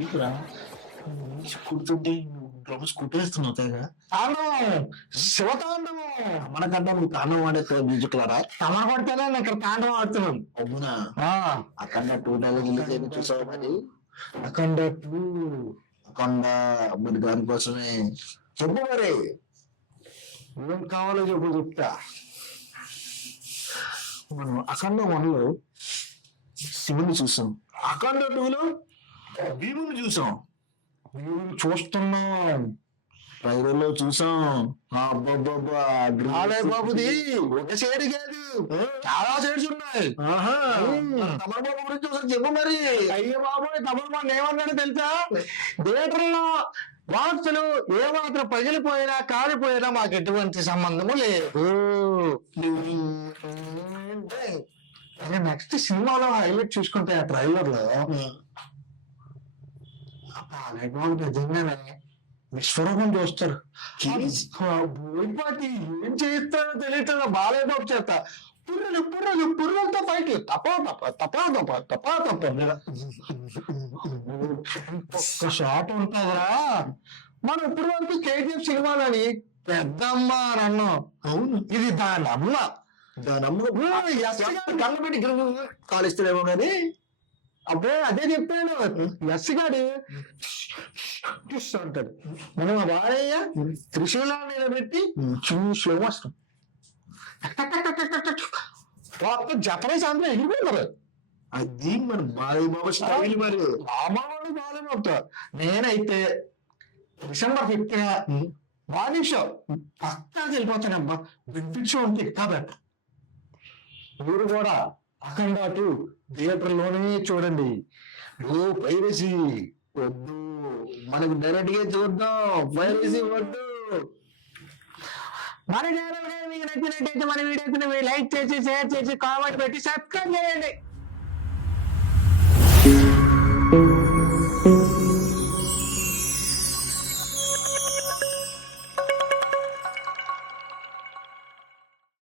నీకురా కుడుతుంటే drums కుట్టేస్తున్నావు తెగ. తాండవం శివతాండవం. మనకన్నా నువ్వు తాండవం ఆడే మ్యూజిక్ లారా. తమర కొడితేనే నేను ఇక్కడ తాండవం ఆడుతున్నాను. అవునా? ఆ, అఖండ 2000 చూసావు మరి? అఖండ 2 అఖండ మరి దానికోసమే చెప్పు మరి. ఏం కావాలో చెప్పు, చెప్తా. మనం అఖండ 1లో శివుని చూసాం, అఖండ 2లో భీముని చూసాం. వీళ్ళు చూస్తున్నాం. ట్రైలర్లో చూసాం. అబ్బబ్బబ్బా, ఆలయ బాబుది ఒక సైడ్ కాదు, చాలా సైడ్స్ ఉన్నాయి. తమర బాబు గురించి ఒకసారి చెప్పు మరి. అయ్యో బాబోయ్, తమరు మొన్న ఏమన్నాడో తెలుసా? థియేటర్లో వార్తలు ఏమాత్రం పగిలిపోయినా కాలిపోయినా మాకు ఎటువంటి సంబంధము లేదు. నెక్స్ట్ సినిమాలో హైలైట్ చూసుకుంటే ఆ ట్రైలర్ లో నిజంగానే విశ్వరూపం చూస్తారు. బోయపాటి ఏం చేస్తారో తెలియట్లేదు. బాలయ్య బాబు చేత పుర్రెలు పుర్రెలు పుర్రెలతో ఫైట్ తప్ప తప్ప తప్ప తప్ప తప్ప తప్ప ఒక్క షాట్ ఉంటుందిరా. మనం ఇప్పుడు వరకు కేజీఎఫ్ సినిమాలని పెద్దమ్మ అని అన్నాం. అవును, ఇది దాని అమ్మ. దాని అమ్మ కళ్ళు పెట్టి కాలిస్తాడేమో కానీ. అబ్బే అదే చెప్పాను. ఎస్ గాడు అంటాడు. మనం ఆ బాలయ్య త్రిశూలాన్ని నిలబెట్టి స్లో మోషన్ జపనీస్ అందరూ ఎగిరిపోయినారు. అది మన బాలయ్య బాబు స్టైల్ మరి. మామూలు బాలయ్య బాబుతో నేనైతే December 5th మార్నింగ్ షో పక్కా వెళ్ళిపోతానమ్మా. బిగ్ షో ఉంటే ఇంకా బెటర్. మీరు కూడా అఖండ 2 థియేటర్ లోనే చూడండి. ఓ పైరసీ వద్దు, మనకు డైరెక్ట్ గా చూద్దాం. పైరసీ వద్దు. మన ఛానల్ మీకు నచ్చినట్టయితే మన వీడియోస్ లైక్ చేసి, షేర్ చేసి, కామెంట్ పెట్టి సబ్స్క్రైబ్ చేయండి.